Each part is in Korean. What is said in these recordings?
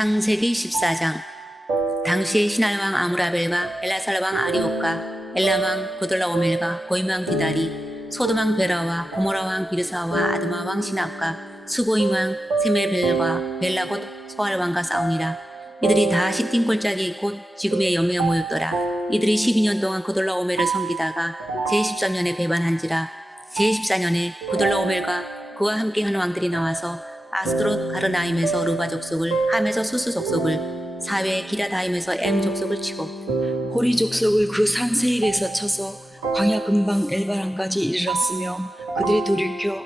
창세기 14장. 당시 신할왕 아므라벨과 엘라살 왕 아리옥과 엘람왕 고돌라오멜과 고임왕 디달이 소돔왕 베라와 고모라 왕 비르사와 아드마 왕 시납과 수고임 왕 세메벨과 벨라 곧 소알 왕과 싸우니라. 이들이 다 시팀 골짜기 곧 지금의 여미에 모였더라. 이들이 12년 동안 고돌라오멜을 섬기다가 제13년에 배반한지라. 제14년에 고돌라오멜과 그와 함께한 왕들이 나와서 아스드롯 가르나임에서 루바 족속을, 함에서 수스 족속을, 사외 기라다임에서 엠 족속을 치고 호리 족속을 그 산 세일에서 쳐서 광야 근방 엘바람까지 이르렀으며 그들이 돌이켜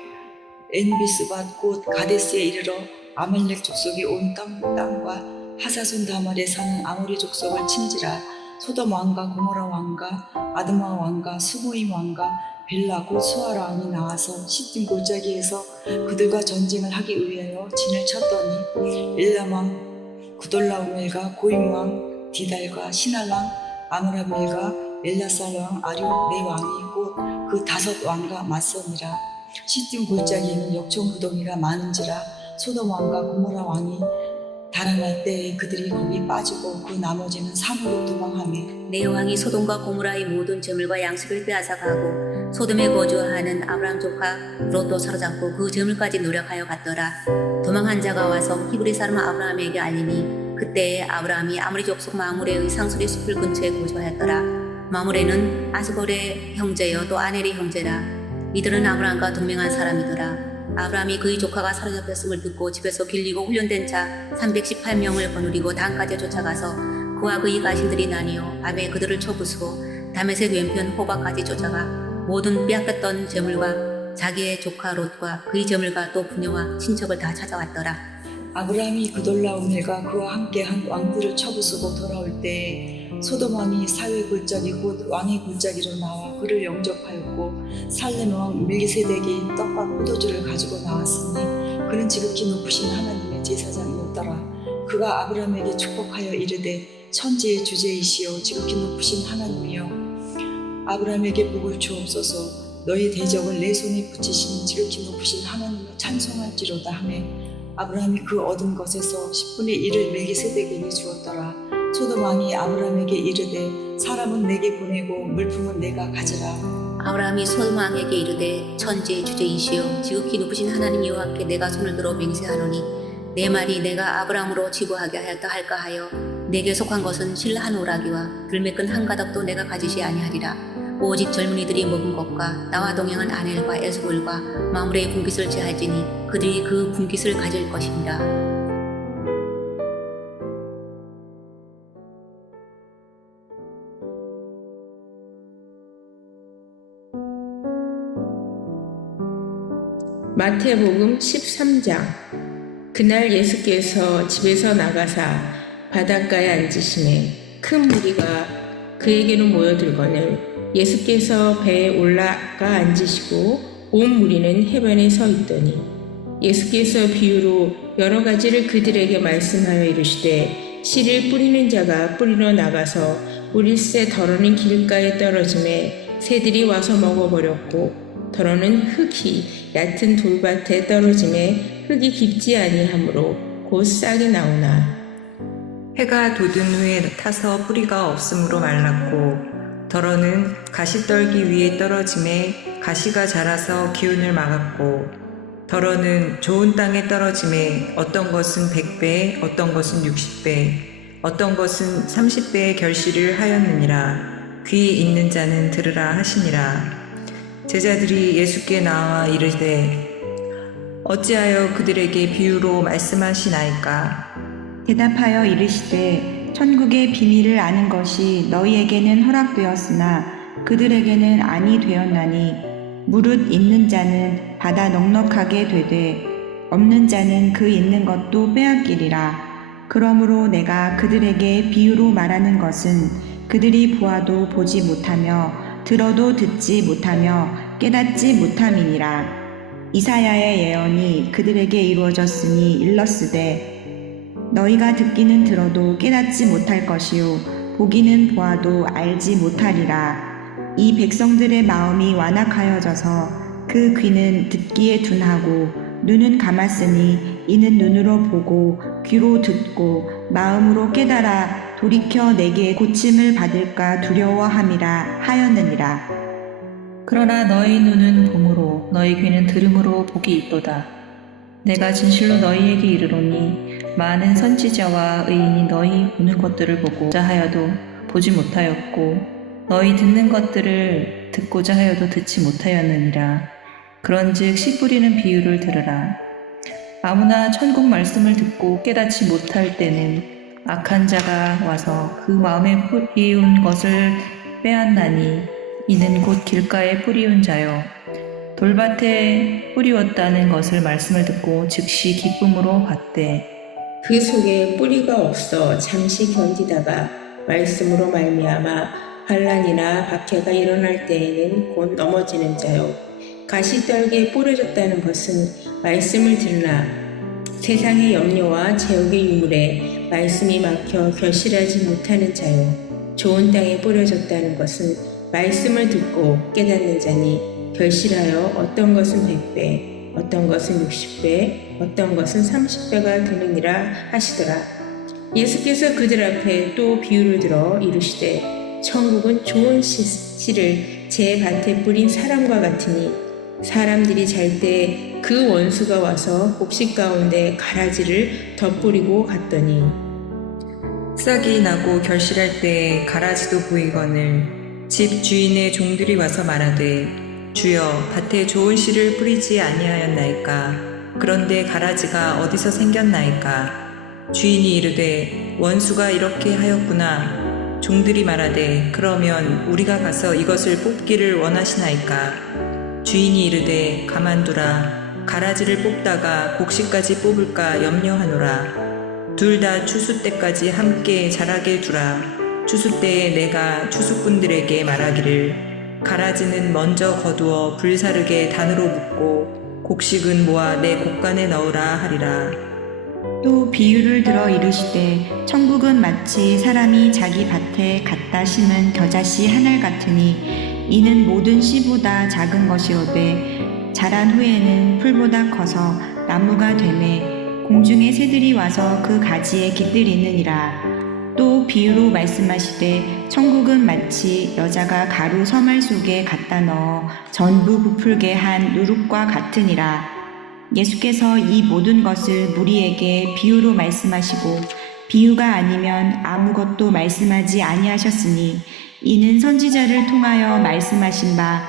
엔비스밭 곧 가데스에 이르러 아말렉 족속이 온 땅과 하사손 다말에 사는 아모리 족속을 친지라. 소돔 왕과 고모라 왕과 아드마 왕과 수고임 왕과 벨라 곧 수아라 왕이 나와서 시딤 골짜기에서 그들과 전쟁을 하기 위하여 진을 쳤더니 엘람 왕 구돌라오멜과 고임 왕 디달과 신할왕 아므라벨과 엘라살 왕 아리옥 네 왕이 곧 그 5 왕과 맞서니라. 시딤 골짜기에는 역촌부동이라 많은지라. 소돔 왕과 고모라 왕이 달아날 때에 그들이 거기 빠지고 그 나머지는 산으로 도망하며 네 왕이 소돔과 고모라의 모든 재물과 양식을 빼앗아가고 소돔에 거주하는 아브람 조카 롯도 사로잡고 그 재물까지 노력하여 갔더라. 도망한 자가 와서 히브리 사람 아브라함에게 알리니 그때에 아브라함이 아므리 족속 마므레의 상수리 숲을 근처에 거주하였더라. 마므레는 아스골의 형제여 또 아넬의 형제라. 이들은 아브라함과 동맹한 사람이더라. 아브라함이 그의 조카가 사로잡혔음을 듣고 집에서 길리고 훈련된 자 318명을 거느리고 단까지 쫓아가서 그와 그의 가신들이 나뉘어 밤에 그들을 쳐부수고 다메섹 왼편 호바까지 쫓아가 모든 빼앗겼던 재물과 자기의 조카 롯과 그의 재물과 또 부녀와 친척을 다 찾아왔더라. 아브라함이 그돌라오멜과 그와 함께한 왕들을 쳐부수고 돌아올 때에 소돔 왕이 사회 골짜기 곧 왕의 골짜기로 나와 그를 영접하였고 살렘 왕 밀기세덱이 떡과 포도주를 가지고 나왔으니 그는 지극히 높으신 하나님의 제사장이었더라. 그가 아브라함에게 축복하여 이르되 천지의 주제이시여 지극히 높으신 하나님이여 아브라함에게 복을 주옵소서. 너희 대적을 내 손에 붙이신 지극히 높으신 하나님을 찬송할지로다 하며 아브라함이 그 얻은 것에서 10분의 1을 밀기세덱에게 주었더라. 소돔 왕이 아브라함에게 이르되 사람은 내게 보내고 물품은 내가 가지라. 아브라함이 소돔 왕에게 이르되 천지의 주제이시여 지극히 높으신 하나님 여호와께 내가 손을 들어 맹세하노니 내 말이 내가 아브라함으로 지부하게 하였다 할까 하여 내게 속한 것은 실 한 오라기와 들매끈 한 가닥도 내가 가지시 아니하리라. 오직 젊은이들이 먹은 것과 나와 동행한 아넬과 에스골과 마므레의 분깃을 제할지니 그들이 그 분깃을 가질 것이니라. 마태복음 13장. 그날 예수께서 집에서 나가사 바닷가에 앉으시매 큰 무리가 그에게로 모여들거늘 예수께서 배에 올라가 앉으시고 온 무리는 해변에 서 있더니 예수께서 비유로 여러 가지를 그들에게 말씀하여 이르시되 씨를 뿌리는 자가 뿌리러 나가서 뿌릴새 덜어는 길가에 떨어지매 새들이 와서 먹어버렸고 더러는 흙이 얕은 돌밭에 떨어짐에 흙이 깊지 아니하므로 곧 싹이 나오나 해가 돋은 후에 타서 뿌리가 없으므로 말랐고 더러는 가시떨기 위에 떨어짐에 가시가 자라서 기운을 막았고 더러는 좋은 땅에 떨어짐에 어떤 것은 100배 어떤 것은 60배 어떤 것은 30배의 결실을 하였느니라. 귀 있는 자는 들으라 하시니라. 제자들이 예수께 나와 이르되 어찌하여 그들에게 비유로 말씀하시나이까? 대답하여 이르시되 천국의 비밀을 아는 것이 너희에게는 허락되었으나 그들에게는 아니 되었나니 무릇 있는 자는 받아 넉넉하게 되되 없는 자는 그 있는 것도 빼앗기리라. 그러므로 내가 그들에게 비유로 말하는 것은 그들이 보아도 보지 못하며 들어도 듣지 못하며 깨닫지 못함이니라. 이사야의 예언이 그들에게 이루어졌으니 일렀으되 너희가 듣기는 들어도 깨닫지 못할 것이요 보기는 보아도 알지 못하리라. 이 백성들의 마음이 완악하여져서 그 귀는 듣기에 둔하고 눈은 감았으니 이는 눈으로 보고 귀로 듣고 마음으로 깨달아 돌이켜 내게 고침을 받을까 두려워함이라 하였느니라. 그러나 너희 눈은 봄으로 너희 귀는 들음으로 복이 있도다. 내가 진실로 너희에게 이르노니 많은 선지자와 의인이 너희 보는 것들을 보고자 하여도 보지 못하였고 너희 듣는 것들을 듣고자 하여도 듣지 못하였느니라. 그런즉 씨 뿌리는 비유를 들으라. 아무나 천국 말씀을 듣고 깨닫지 못할 때는 악한 자가 와서 그 마음에 뿌리운 것을 빼앗나니 이는 곧 길가에 뿌리운 자요 돌밭에 뿌리웠다는 것을 말씀을 듣고 즉시 기쁨으로 받되 그 속에 뿌리가 없어 잠시 견디다가 말씀으로 말미암아 환난이나 박해가 일어날 때에는 곧 넘어지는 자요 가시떨기에 뿌려졌다는 것은 말씀을 들으나 세상의 염려와 제욕의 유물에 말씀이 막혀 결실하지 못하는 자요 좋은 땅에 뿌려졌다는 것은 말씀을 듣고 깨닫는 자니 결실하여 어떤 것은 100배, 어떤 것은 60배, 어떤 것은 30배가 되느니라 하시더라. 예수께서 그들 앞에 또 비유를 들어 이르시되 천국은 좋은 씨를 제 밭에 뿌린 사람과 같으니 사람들이 잘 때 그 원수가 와서 곡식 가운데 가라지를 덧뿌리고 갔더니 싹이 나고 결실할 때에 가라지도 보이거늘 집 주인의 종들이 와서 말하되 주여 밭에 좋은 씨를 뿌리지 아니하였나이까 그런데 가라지가 어디서 생겼나이까 주인이 이르되 원수가 이렇게 하였구나 종들이 말하되 그러면 우리가 가서 이것을 뽑기를 원하시나이까 주인이 이르되 가만두라 가라지를 뽑다가 곡식까지 뽑을까 염려하노라 둘 다 추수 때까지 함께 자라게 두라 추수 때에 내가 추수꾼들에게 말하기를 가라지는 먼저 거두어 불사르게 단으로 묶고 곡식은 모아 내 곡간에 넣으라 하리라. 또 비유를 들어 이르시되 천국은 마치 사람이 자기 밭에 갖다 심은 겨자씨 한 알 같으니 이는 모든 씨보다 작은 것이오되 자란 후에는 풀보다 커서 나무가 되매 공중의 새들이 와서 그 가지에 깃들이느니라. 또 비유로 말씀하시되 천국은 마치 여자가 가루 서말 속에 갖다 넣어 전부 부풀게 한 누룩과 같으니라. 예수께서 이 모든 것을 무리에게 비유로 말씀하시고 비유가 아니면 아무것도 말씀하지 아니하셨으니 이는 선지자를 통하여 말씀하신 바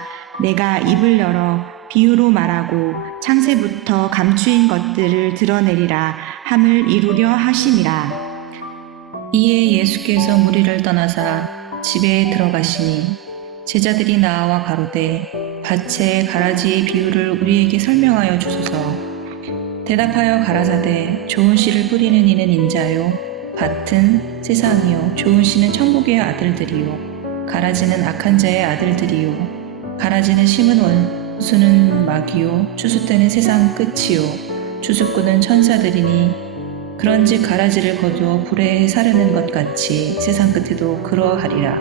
내가 입을 열어 비유로 말하고 창세부터 감추인 것들을 드러내리라 함을 이루려 하심이라. 이에 예수께서 무리를 떠나사 집에 들어가시니 제자들이 나와 가로되 밭의 가라지의 비유를 우리에게 설명하여 주소서. 대답하여 가라사대 좋은 씨를 뿌리는 이는 인자요 밭은 세상이요 좋은 씨는 천국의 아들들이요 가라지는 악한 자의 아들들이요 가라지는 심은 원수는 마귀요 추수 때는 세상 끝이요 추수꾼은 천사들이니 그런즉 가라지를 거두어 불에 사르는 것 같이 세상 끝에도 그러하리라.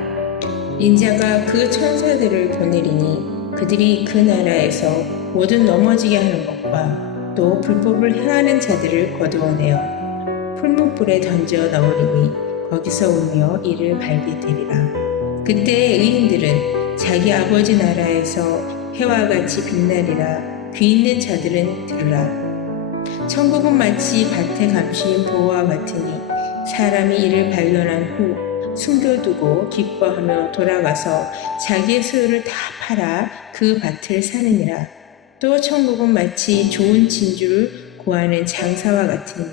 인자가 그 천사들을 보내리니 그들이 그 나라에서 모든 넘어지게 하는 것과 또 불법을 행하는 자들을 거두어내어 풀무불에 던져 넣으리니 거기서 울며 이를 갈게 되리라. 그때 의인들은 자기 아버지 나라에서 해와 같이 빛나리라. 귀 있는 자들은 들으라. 천국은 마치 밭에 감추인 보화와 같으니 사람이 이를 발견한 후 숨겨두고 기뻐하며 돌아가서 자기의 소유를 다 팔아 그 밭을 사느니라. 또 천국은 마치 좋은 진주를 구하는 장사와 같으니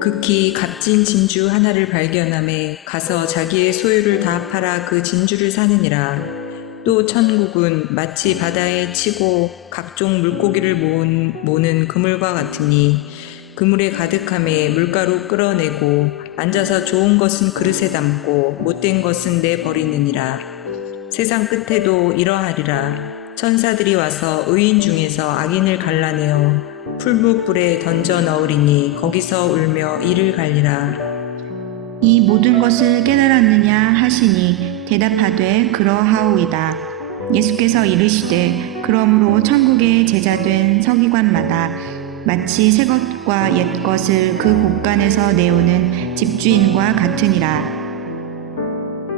극히 값진 진주 하나를 발견함에 가서 자기의 소유를 다 팔아 그 진주를 사느니라. 또 천국은 마치 바다에 치고 각종 물고기를 모는 그물과 같으니 그물에 가득함에 물가로 끌어내고 앉아서 좋은 것은 그릇에 담고 못된 것은 내버리느니라. 세상 끝에도 이러하리라. 천사들이 와서 의인 중에서 악인을 갈라내어 풀무불에 던져 넣으리니 거기서 울며 이를 갈리라. 이 모든 것을 깨달았느냐 하시니 대답하되 그러하오이다. 예수께서 이르시되 그러므로 천국의 제자된 서기관마다 마치 새 것과 옛 것을 그 곳간에서 내오는 집주인과 같으니라.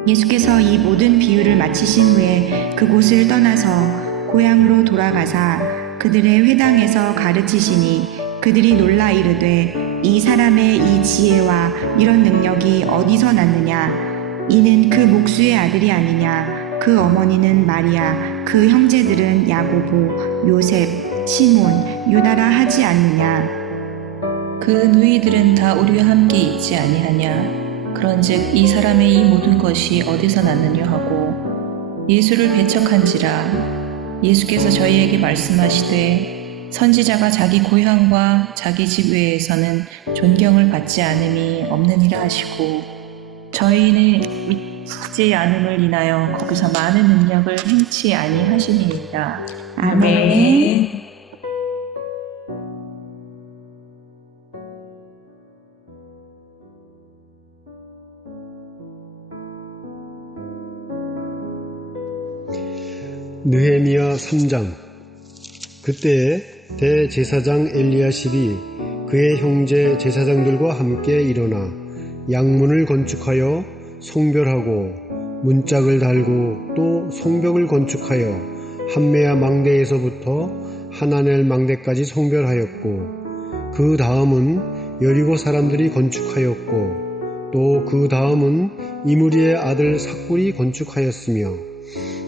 예수께서 이 모든 비유를 마치신 후에 그곳을 떠나서 고향으로 돌아가사 그들의 회당에서 가르치시니 그들이 놀라 이르되 이 사람의 이 지혜와 이런 능력이 어디서 났느냐? 이는 그 목수의 아들이 아니냐? 그 어머니는 마리아, 그 형제들은 야고보, 요셉, 시몬, 유다라 하지 않느냐? 그 누이들은 다 우리와 함께 있지 아니하냐? 그런즉 이 사람의 이 모든 것이 어디서 났느냐 하고 예수를 배척한지라. 예수께서 저희에게 말씀하시되 선지자가 자기 고향과 자기 집 외에서는 존경을 받지 않음이 없느니라 하시고 저희는 믿지 않음을 인하여 거기서 많은 능력을 행치 아니하시니이다. 아멘. 느헤미야 3장. 그때에 대제사장 엘리야십이 그의 형제 제사장들과 함께 일어나 양문을 건축하여 성별하고 문짝을 달고 또 성벽을 건축하여 함메야 망대에서부터 하나넬 망대까지 성별하였고 그 다음은 여리고 사람들이 건축하였고 또 그 다음은 이므리의 아들 삭굴이 건축하였으며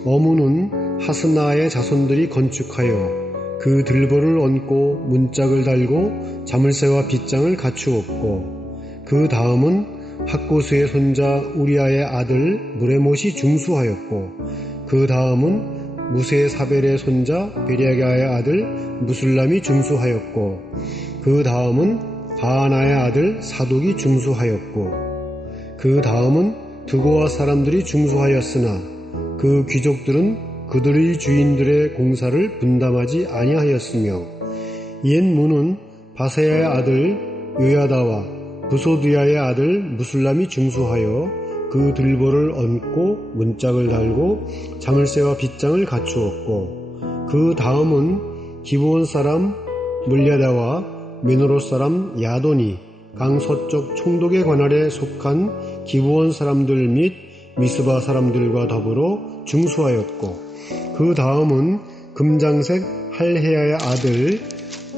어무는 하스나의 자손들이 건축하여 그 들보를 얹고 문짝을 달고 자물쇠와 빗장을 갖추었고 그 다음은 학고수의 손자 우리아의 아들 무레못이 중수하였고 그 다음은 무세사벨의 손자 베리아가의 아들 무술람이 중수하였고 그 다음은 바하나의 아들 사독이 중수하였고 그 다음은 드고아 사람들이 중수하였으나 그 귀족들은 그들의 주인들의 공사를 분담하지 아니하였으며 옛 문은 바세야의 아들 요야다와 부소드야의 아들 무술람이 중수하여 그 들보를 얹고 문짝을 달고 자물쇠와 빗장을 갖추었고 그 다음은 기브온 사람 물야다와 메노롯 사람 야돈이 강서쪽 총독의 관할에 속한 기브온 사람들 및 미스바 사람들과 더불어 중수하였고 그 다음은 금장색 할헤야의 아들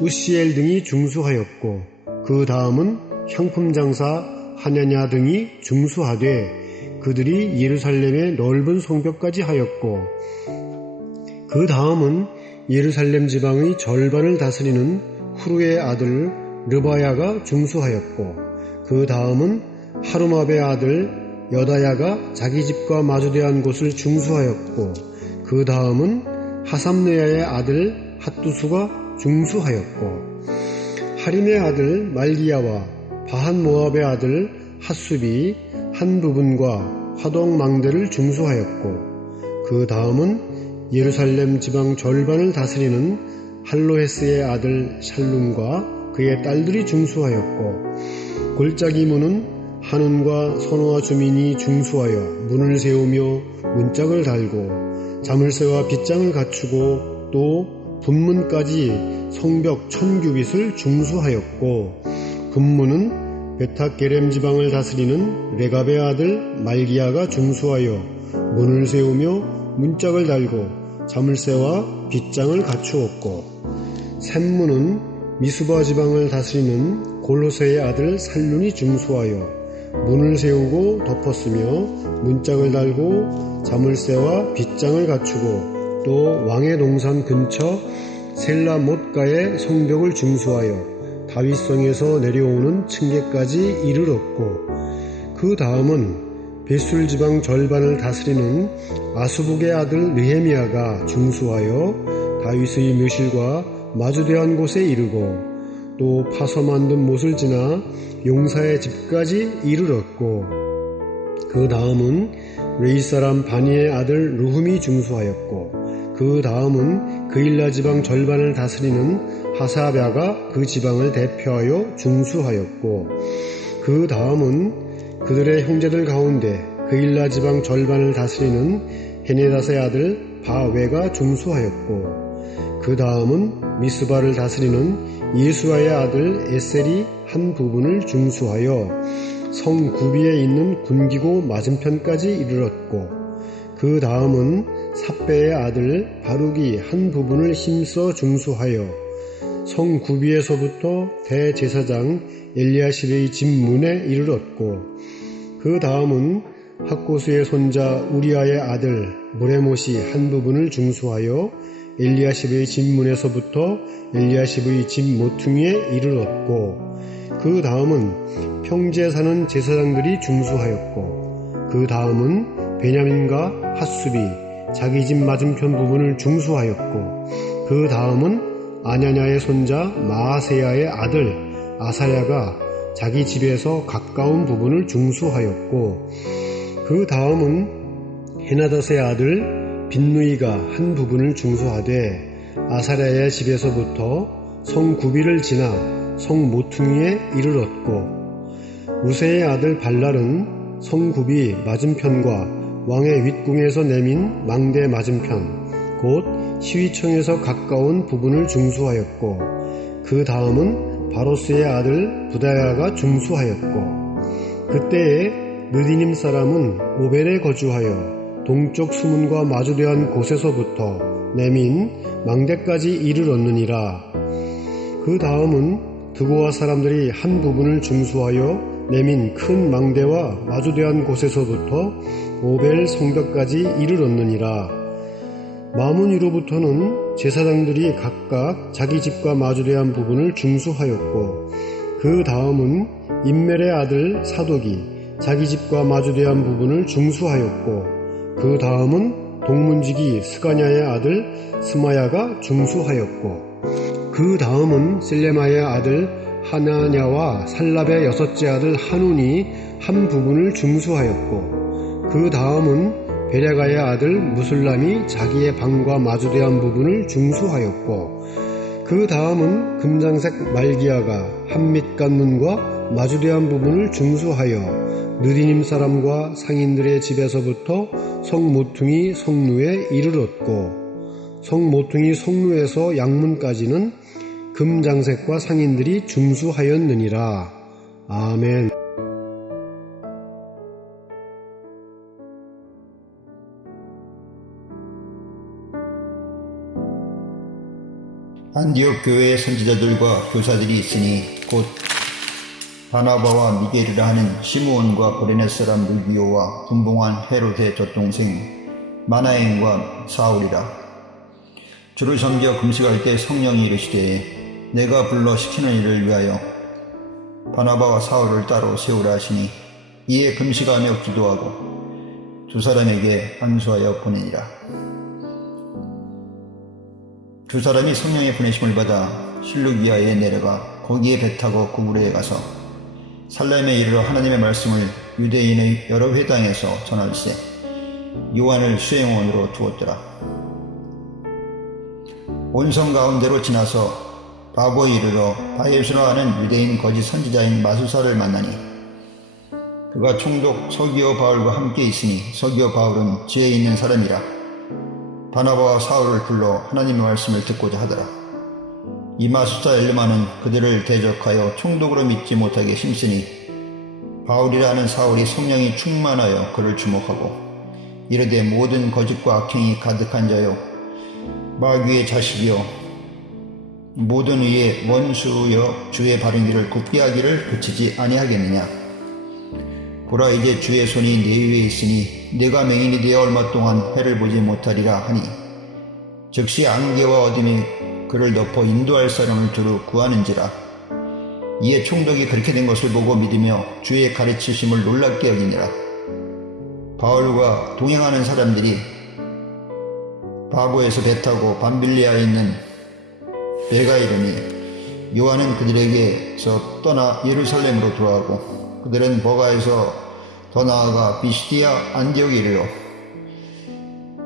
우시엘 등이 중수하였고 그 다음은 향품장사 하냐냐 등이 중수하되 그들이 예루살렘의 넓은 성벽까지 하였고 그 다음은 예루살렘 지방의 절반을 다스리는 후루의 아들 르바야가 중수하였고 그 다음은 하루마베의 아들 여다야가 자기 집과 마주대한 곳을 중수하였고 그 다음은 하삼느야의 아들 핫두수가 중수하였고 하림의 아들 말기야와 바한 모압의 아들 핫숲이 한 부분과 화동망대를 중수하였고 그 다음은 예루살렘 지방 절반을 다스리는 할로헤스의 아들 샬룸과 그의 딸들이 중수하였고 골짜기 문은 한운과 선호와 주민이 중수하여 문을 세우며 문짝을 달고 자물쇠와 빗장을 갖추고 또 분문까지 성벽 1000규빗을 중수하였고 분문은 베타게렘 지방을 다스리는 레갑의 아들 말기야가 중수하여 문을 세우며 문짝을 달고 자물쇠와 빗장을 갖추었고 샘문은 미수바 지방을 다스리는 골로세의 아들 살룬이 중수하여 문을 세우고 덮었으며 문짝을 달고 자물쇠와 빗장을 갖추고 또 왕의 동산 근처 셀라못가의 성벽을 중수하여 다윗성에서 내려오는 층계까지 이르렀고 그 다음은 베술 지방 절반을 다스리는 아수북의 아들 느헤미야가 중수하여 다윗의 묘실과 마주대한 곳에 이르고 또 파서 만든 못을 지나 용사의 집까지 이르렀고 그 다음은 레이 사람 바니의 아들 루훔이 중수하였고 그 다음은 그일라 지방 절반을 다스리는 하사랴가 그 지방을 대표하여 중수하였고 그 다음은 그들의 형제들 가운데 그일라 지방 절반을 다스리는 헤네닷의 아들 바웨가 중수하였고 그 다음은 미스바를 다스리는 예수아의 아들 에셀이 한 부분을 중수하여 성 구비에 있는 군기고 맞은편까지 이르렀고, 그 다음은 삽배의 아들 바룩이 한 부분을 힘써 중수하여 성 구비에서부터 대제사장 엘리야십의 집 문에 이르렀고, 그 다음은 학고수의 손자 우리아의 아들 무레못이 한 부분을 중수하여 엘리야십의 집 문에서부터 엘리야십의 집 모퉁이에 이르렀고, 그 다음은 평지에 사는 제사장들이 중수하였고, 그 다음은 베냐민과 핫수비 자기 집 맞은편 부분을 중수하였고, 그 다음은 아냐냐의 손자 마아세야의 아들 아사야가 자기 집에서 가까운 부분을 중수하였고, 그 다음은 헤나닷의 아들 빈누이가 한 부분을 중수하되 아사랴의 집에서부터 성 구비를 지나 성 모퉁이에 이르렀고, 우세의 아들 발랄은 성 구비 맞은편과 왕의 윗궁에서 내민 망대 맞은편 곧 시위청에서 가까운 부분을 중수하였고, 그 다음은 바로스의 아들 부다야가 중수하였고, 그때에 느디님 사람은 오벨에 거주하여 동쪽 수문과 마주대한 곳에서부터 내민 망대까지 이르렀느니라. 그 다음은 드고아 사람들이 한 부분을 중수하여 내민 큰 망대와 마주대한 곳에서부터 오벨 성벽까지 이르렀느니라. 마문위로부터는 제사장들이 각각 자기 집과 마주대한 부분을 중수하였고, 그 다음은 임멜의 아들 사독이 자기 집과 마주대한 부분을 중수하였고, 그 다음은 동문지기 스가냐의 아들 스마야가 중수하였고, 그 다음은 셀레마의 아들 하나냐와 살랍의 여섯째 아들 한운이 한 부분을 중수하였고, 그 다음은 베레가의 아들 무술람이 자기의 방과 마주대한 부분을 중수하였고, 그 다음은 금장색 말기야가 한밑간문과 마주대한 부분을 중수하여 느디님 사람과 상인들의 집에서부터 성모퉁이 성루에 이르렀고, 성모퉁이 성루에서 양문까지는 금장색과 상인들이 중수하였느니라. 아멘. 안디옥 교회의 선지자들과 교사들이 있으니 곧 바나바와 미게르라 하는 시므온과 고레네 사람 루기오와 분봉한 헤롯의 젖동생 마나엔과 사울이라. 주를 섬겨 금식할 때 성령이 이르시되 내가 불러 시키는 일을 위하여 바나바와 사울을 따로 세우라 하시니, 이에 금식하며 기도하고 두 사람에게 안수하여 보내니라. 두 사람이 성령의 보내심을 받아 실루기아에 내려가 거기에 배 타고 구브레에 가서 살렘에 이르러 하나님의 말씀을 유대인의 여러 회당에서 전할세 요한을 수행원으로 두었더라. 온성 가운데로 지나서 바보에 이르러 바예수라 하는 유대인 거짓 선지자인 마수사를 만나니, 그가 총독 서기오 바울과 함께 있으니 서기오 바울은 지에 있는 사람이라. 바나바와 사울을 불러 하나님의 말씀을 듣고자 하더라. 이 마수사 엘르마는 그들을 대적하여 총독으로 믿지 못하게 힘쓰니, 바울이라는 사울이 성령이 충만하여 그를 주목하고 이르되 모든 거짓과 악행이 가득한 자요 마귀의 자식이요 모든 의의 원수여 주의 바른 길을 굽게 하기를 그치지 아니하겠느냐. 보라, 이제 주의 손이 내 위에 있으니 내가 맹인이 되어 얼마 동안 해를 보지 못하리라 하니, 즉시 안개와 어둠이 그를 덮어 인도할 사람을 두루 구하는지라. 이에 총독이 그렇게 된 것을 보고 믿으며 주의 가르치심을 놀랍게 여기니라. 바울과 동행하는 사람들이 바고에서 배 타고 밤빌리아에 있는 배가 이르니, 요한은 그들에게서 떠나 예루살렘으로 돌아가고 그들은 버가에서 더 나아가 비시디아 안디옥에 이르러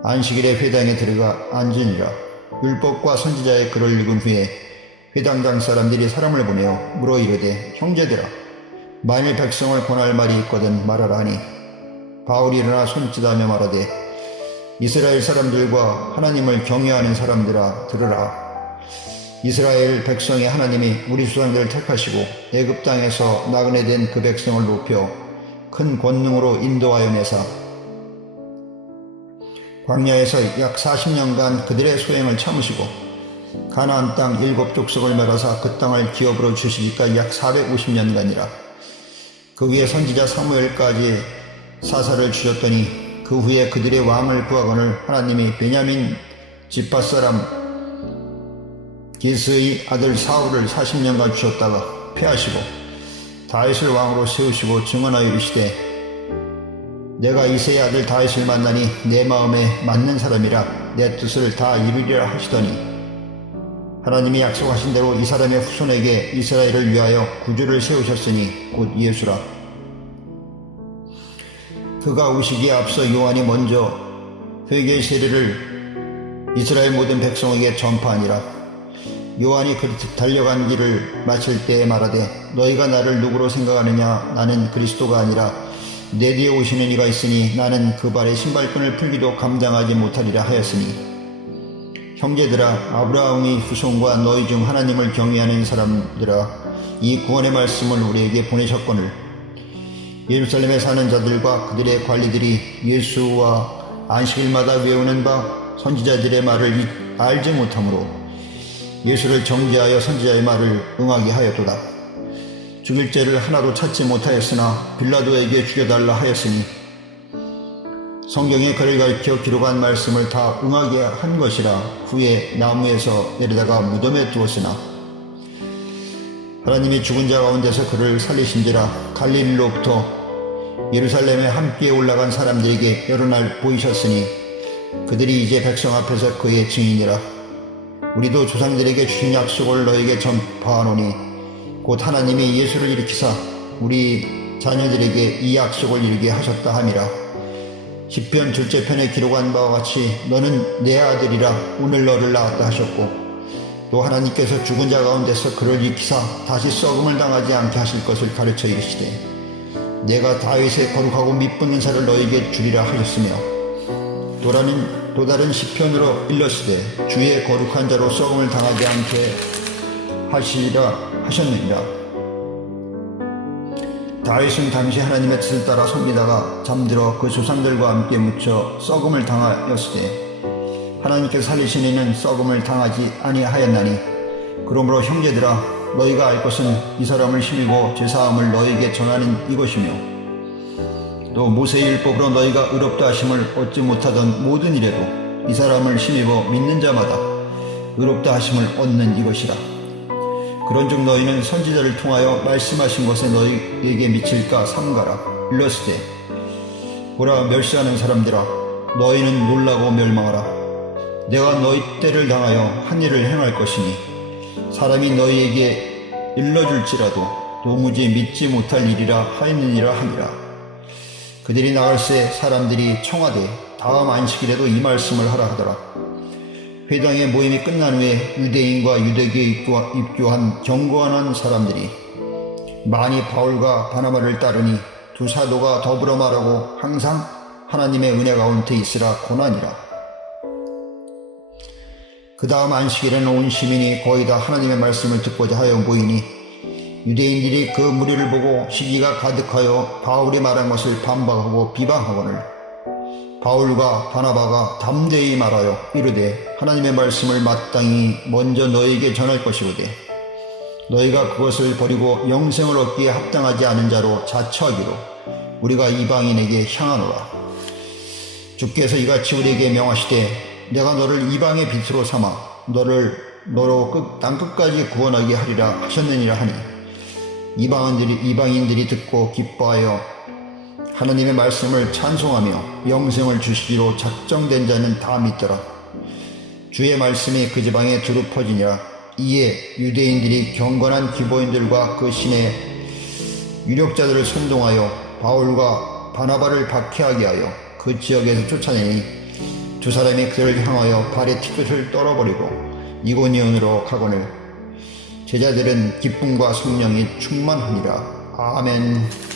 안식일에 회당에 들어가 앉으니라. 율법과 선지자의 글을 읽은 후에 회당장 사람들이 사람을 보내어 물어 이르되, 형제들아, 만일 백성을 권할 말이 있거든 말하라 하니, 바울이 일어나 손짓하며 말하되, 이스라엘 사람들과 하나님을 경외하는 사람들아 들으라. 이스라엘 백성의 하나님이 우리 조상들을 택하시고 애굽 땅에서 나그네 된 그 백성을 높여 큰 권능으로 인도하여 내사 광야에서 약 40년간 그들의 소행을 참으시고 가나안 땅 7족속을 멸하사 그 땅을 기업으로 주시기까지 약 450년간이라. 그 위에 선지자 사무엘까지 사사를 주셨더니 그 후에 그들의 왕을 구하거늘 하나님이 베냐민 지파 사람 기스의 아들 사울을 40년간 주셨다가 패하시고 다윗을 왕으로 세우시고 증언하여 이르시되 내가 이새의 아들 다윗을 만나니 내 마음에 맞는 사람이라 내 뜻을 다 이루리라 하시더니 하나님이 약속하신 대로 이 사람의 후손에게 이스라엘을 위하여 구주를 세우셨으니 곧 예수라. 그가 오시기에 앞서 요한이 먼저 회개의 세례를 이스라엘 모든 백성에게 전파하니라. 요한이 그 달려간 길을 마칠 때에 말하되 너희가 나를 누구로 생각하느냐? 나는 그리스도가 아니라 내 뒤에 오시는 이가 있으니 나는 그 발의 신발끈을 풀기도 감당하지 못하리라 하였으니 형제들아, 아브라함의 후손과 너희 중 하나님을 경외하는 사람들아, 이 구원의 말씀을 우리에게 보내셨거늘 예루살렘에 사는 자들과 그들의 관리들이 예수와 안식일마다 외우는 바 선지자들의 말을 알지 못하므로 예수를 정죄하여 선지자의 말을 응하게 하였도다. 죽일 죄를 하나도 찾지 못하였으나 빌라도에게 죽여달라 하였으니 성경에 그를 가리켜 기록한 말씀을 다 응하게 한 것이라. 후에 나무에서 내려다가 무덤에 두었으나 하나님이 죽은 자 가운데서 그를 살리신지라. 갈릴리로부터 예루살렘에 함께 올라간 사람들에게 여러 날 보이셨으니 그들이 이제 백성 앞에서 그의 증인이라. 우리도 조상들에게 주신 약속을 너에게 전파하노니 곧 하나님이 예수를 일으키사 우리 자녀들에게 이 약속을 이루게 하셨다 함이라. 시편 둘째 편에 기록한 바와 같이 너는 내 아들이라 오늘 너를 낳았다 하셨고 또 하나님께서 죽은 자 가운데서 그를 일으키사 다시 썩음을 당하지 않게 하실 것을 가르쳐 이르시되 내가 다윗의 거룩하고 밑붙는 살을 너에게 주리라 하셨으며 또 다른 시편으로 일렀으되 주의 거룩한 자로 썩음을 당하지 않게 하시리라 하셨느니라. 다윗은 당시 하나님의 뜻을 따라 섬기다가 잠들어 그 조상들과 함께 묻혀 썩음을 당하였으되 하나님께서 살리신 이는 썩음을 당하지 아니하였나니 그러므로 형제들아 너희가 알 것은 이 사람을 힘입어 죄사함을 너희에게 전하는 이것이며 또 모세의 율법으로 너희가 의롭다 하심을 얻지 못하던 모든 일에도 이 사람을 힘입어 믿는 자마다 의롭다 하심을 얻는 이것이라. 그런즉 너희는 선지자를 통하여 말씀하신 것에 너희에게 미칠까 삼가라. 일렀으되 보라 멸시하는 사람들아 너희는 놀라고 멸망하라. 내가 너희 때를 당하여 한 일을 행할 것이니 사람이 너희에게 일러줄지라도 도무지 믿지 못할 일이라 하였느니라 하니라. 그들이 나갈새 사람들이 청하되 다음 안식일에도 이 말씀을 하라 하더라. 회당의 모임이 끝난 후에 유대인과 유대교에 입교한 경건한 사람들이 많이 바울과 바나바를 따르니 두 사도가 더불어 말하고 항상 하나님의 은혜 가운데 있으라 고난이라. 그 다음 안식일에는 온 시민이 거의 다 하나님의 말씀을 듣고자 하여 모이니 유대인들이 그 무리를 보고 시기가 가득하여 바울이 말한 것을 반박하고 비방하거늘 바울과 바나바가 담대히 말하여 이르되 하나님의 말씀을 마땅히 먼저 너희에게 전할 것이로되 너희가 그것을 버리고 영생을 얻기에 합당하지 않은 자로 자처하기로 우리가 이방인에게 향하노라. 주께서 이같이 우리에게 명하시되 내가 너를 이방의 빛으로 삼아 너로 땅 끝까지 구원하게 하리라 하셨느니라 하니 이방인들이 듣고 기뻐하여 하나님의 말씀을 찬송하며 영생을 주시기로 작정된 자는 다 믿더라. 주의 말씀이 그 지방에 두루 퍼지니라. 이에 유대인들이 경건한 기보인들과 그 신의 유력자들을 선동하여 바울과 바나바를 박해하게 하여 그 지역에서 쫓아내니 두 사람이 그를 향하여 발의 티끌을 떨어버리고 이고니온으로 가거늘 제자들은 기쁨과 성령이 충만하니라. 아멘.